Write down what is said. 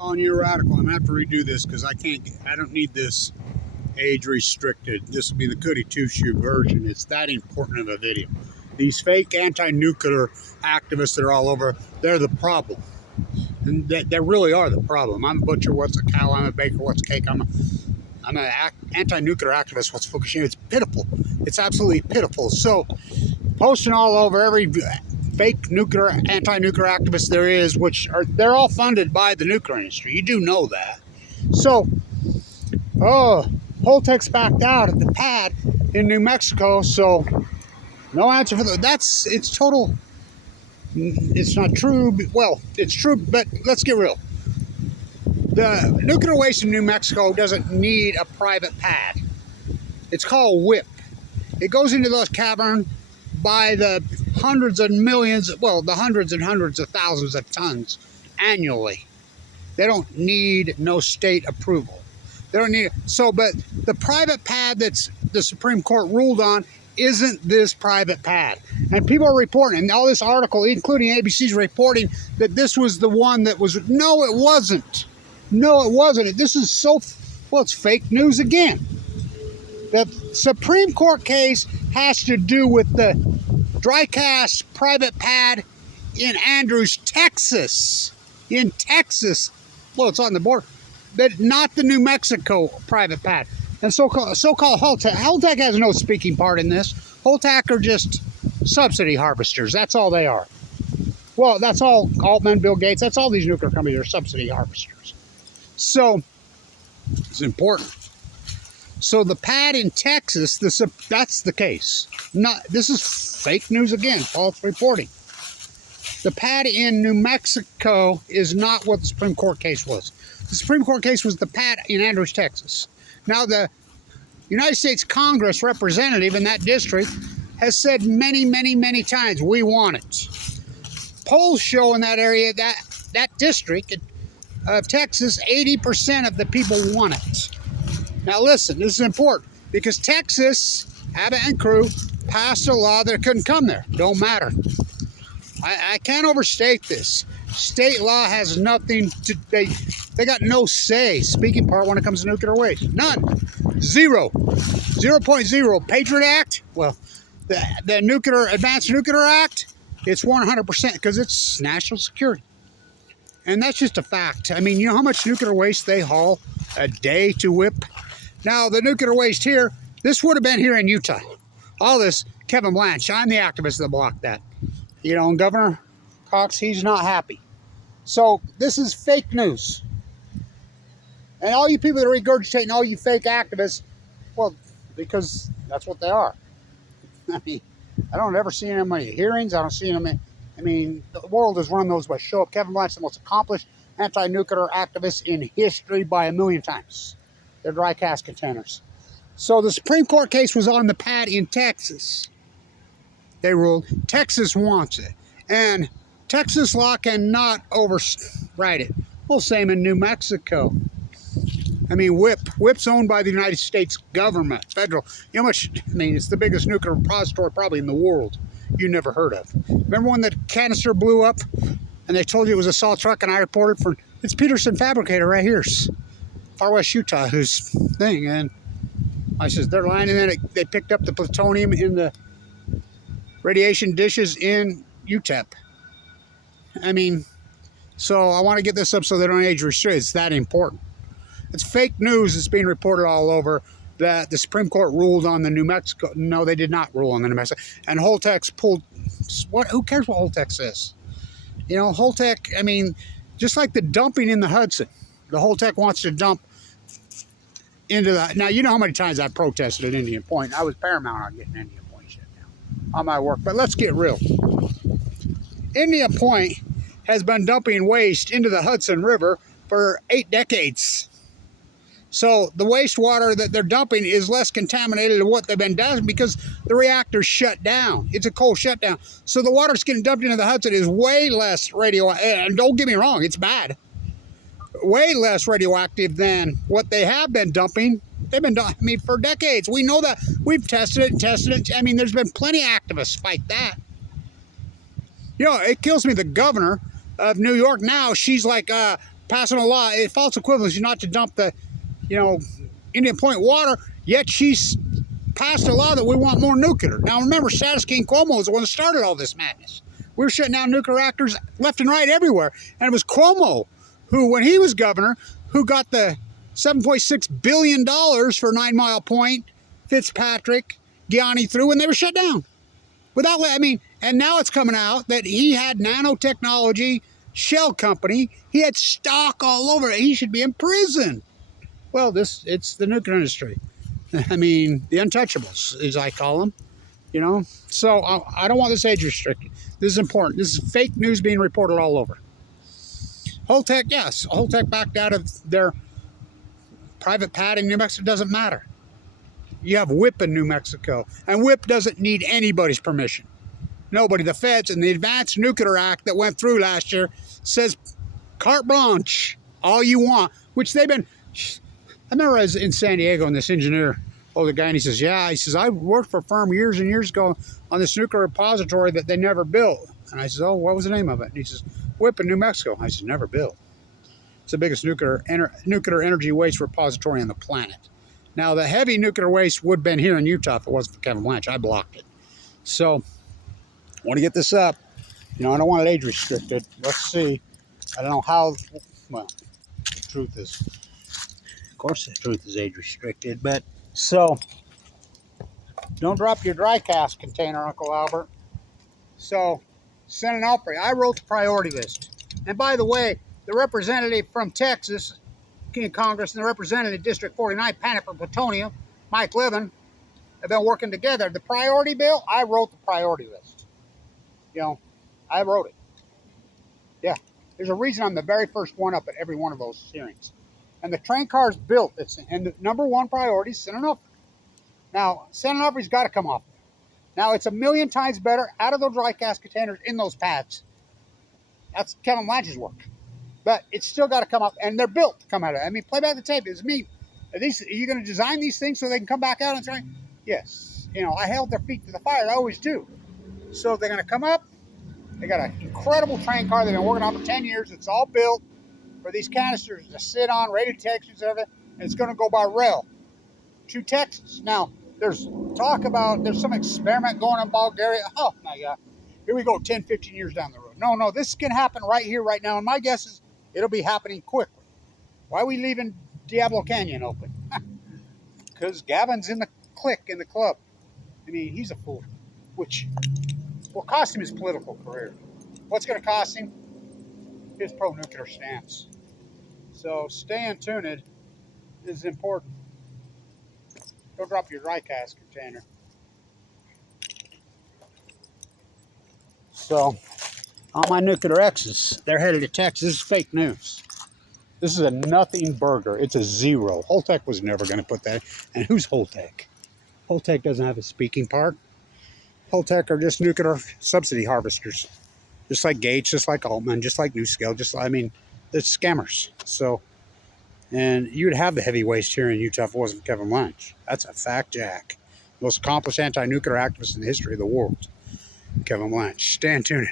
Calling you a radical. I'm gonna have to redo this because I don't need this age restricted. This will be the goody two-shoe version. It's that important of a video. These fake anti-nuclear activists that are all over, they're the problem. And they really are the problem. I'm a butcher, what's a cow? I'm a baker, what's a cake? I'm an anti-nuclear activist, what's Fukushima? It's pitiful. It's absolutely pitiful. So, posting all over every fake nuclear, anti-nuclear activist there is, they're all funded by the nuclear industry. You do know that. So, Holtec's backed out at the pad in New Mexico, so no answer for that. It's total. It's not true. Well, it's true, but let's get real. The nuclear waste in New Mexico doesn't need a private pad. It's called WIP. It goes into those caverns by the hundreds and millions, well, the hundreds and hundreds of thousands of tons annually. They don't need no state approval. They don't need it. So, but the private pad that's the Supreme Court ruled on isn't this private pad. And people are reporting, and all this article, including ABC's reporting, that this was the one that was, no, it wasn't. No, it wasn't. This is so, well, it's fake news again. The Supreme Court case has to do with the dry cast private pad in Andrews, Texas. In Texas. Well, it's on the border. But not the New Mexico private pad. And so-called Holtec. Holtec has no speaking part in this. Holtec are just subsidy harvesters. That's all they are. Well, that's all Altman, Bill Gates, that's all these nuclear companies are, subsidy harvesters. So, it's important. So the pad in Texas, that's the case. This is fake news again, false reporting. The pad in New Mexico is not what the Supreme Court case was. The Supreme Court case was the pad in Andrews, Texas. Now, the United States Congress representative in that district has said many, many, many times, we want it. Polls show in that area, that district of Texas, 80% of the people want it. Now listen, this is important, because Texas, Abbott and crew, passed a law that it couldn't come there. Don't matter. I can't overstate this. State law has nothing to, they got no say, speaking part when it comes to nuclear waste. None. Zero. 0.0. Patriot Act, well, the Advanced Nuclear Act, it's 100% because it's national security. And that's just a fact. I mean, you know how much nuclear waste they haul a day to WIP? Now, the nuclear waste here, this would have been here in Utah. All this, Kevin Blanch, I'm the activist that blocked that. You know, and Governor Cox, he's not happy. So, this is fake news. And all you people that are regurgitating, all you fake activists, well, because that's what they are. I mean, I don't ever see them in hearings. I don't see them in, I mean, the world is run those by show up. Kevin Blanch, the most accomplished anti-nuclear activist in history by a million times. They're dry cast containers. So the Supreme Court case was on the pad in Texas. They ruled Texas wants it. And Texas law cannot override it. Well, same in New Mexico. I mean, WIP's owned by the United States government, federal. You know how much, I mean, it's the biggest nuclear repository probably in the world you never heard of. Remember when the canister blew up and they told you it was a salt truck, and I reported for, it's Peterson Fabricator right here, Far West Utah, whose thing, and I says, they're lying, and then they picked up the plutonium in the radiation dishes in UTEP. I mean, so I want to get this up so they don't age restrict. It's that important. It's fake news. It's being reported all over that the Supreme Court ruled on the New Mexico. No, they did not rule on the New Mexico. And Holtec's pulled, what? Who cares what Holtec says? You know, Holtec, I mean, just like the dumping in the Hudson. The Holtec wants to dump into the, now you know how many times I protested at Indian Point. I was paramount on getting Indian Point shut down on my work. But let's get real. Indian Point has been dumping waste into the Hudson River for 8 decades. So the wastewater that they're dumping is less contaminated than what they've been doing because the reactor's shut down. It's a cold shutdown. So the water that's getting dumped into the Hudson is way less radioactive. And don't get me wrong, it's bad. Way less radioactive than what they have been dumping. They've been dumping, I mean, for decades. We know that. We've tested it and tested it. I mean, there's been plenty of activists fight that. You know, it kills me. The governor of New York now, she's like, passing a law, false equivalency not to dump the, you know, Indian Point water, yet she's passed a law that we want more nuclear. Now remember, Status King Cuomo is the one that started all this madness. We were shutting down nuclear reactors left and right everywhere. And it was Cuomo who, when he was governor, who got the $7.6 billion for 9 Mile Point, Fitzpatrick, Gianni through, and they were shut down. Without, I mean, and now it's coming out that he had nanotechnology, shell company, he had stock all over it. He should be in prison. Well, it's the nuclear industry. I mean, the untouchables, as I call them, you know. So I don't want this age restricted. This is important. This is fake news being reported all over. Holtec, yes. Holtec backed out of their private pad in New Mexico. Doesn't matter. You have WIP in New Mexico, and WIP doesn't need anybody's permission. Nobody. The feds and the Advanced Nuclear Act that went through last year says carte blanche, all you want, which they've been... I remember I was in San Diego and this engineer, older guy, and he says, yeah, he says, I worked for a firm years and years ago on this nuclear repository that they never built. And I said, oh, what was the name of it? And he says, WIP in New Mexico. I said, never built. It's the biggest nuclear energy waste repository on the planet. Now, the heavy nuclear waste would have been here in Utah if it wasn't for Kevin Blanch. I blocked it. So, I want to get this up. You know, I don't want it age restricted. Let's see. I don't know how, well, the truth is, of course the truth is age restricted, but so, don't drop your dry cask container, Uncle Albert. So, Senate Alfrey, I wrote the priority list. And by the way, the representative from Texas in Congress and the representative District 49, Panic for Plutonium, Mike Levin, have been working together. The priority bill, I wrote the priority list. You know, I wrote it. Yeah, there's a reason I'm the very first one up at every one of those hearings. And the train car's built. And the number one priority is Senate Alfrey. Now, Senate Alfrey's got to come off. Now, it's a million times better out of those dry cask containers in those pads. That's Kevin Blanch's work. But it's still got to come up, and they're built to come out of it. I mean, play back the tape. It's me. Are you going to design these things so they can come back out and try? Yes. You know, I held their feet to the fire. I always do. So they're going to come up. They got an incredible train car they've been working on for 10 years. It's all built for these canisters to sit on, radio-detectors, everything, and it's going to go by rail to Texas. Now, there's talk about, there's some experiment going in Bulgaria. Oh, my God. Here we go, 10, 15 years down the road. No, this can happen right here, right now, and my guess is it'll be happening quickly. Why are we leaving Diablo Canyon open? Because Gavin's in the clique, in the club. I mean, he's a fool, which will cost him his political career. What's going to cost him? His pro-nuclear stance. So staying tuned is important. Don't drop your dry cask container. So, all my nuclear exes, they're headed to Texas. This is fake news. This is a nothing burger. It's a zero. Holtec was never going to put that. And who's Holtec? Holtec doesn't have a speaking part. Holtec are just nuclear subsidy harvesters. Just like Gates, just like Altman, just like NewScale, I mean, they're scammers. So, and you'd have the heavy waste here in Utah if it wasn't Kevin Blanch. That's a fact, Jack. Most accomplished anti-nuclear activist in the history of the world. Kevin Blanch. Stand tuned.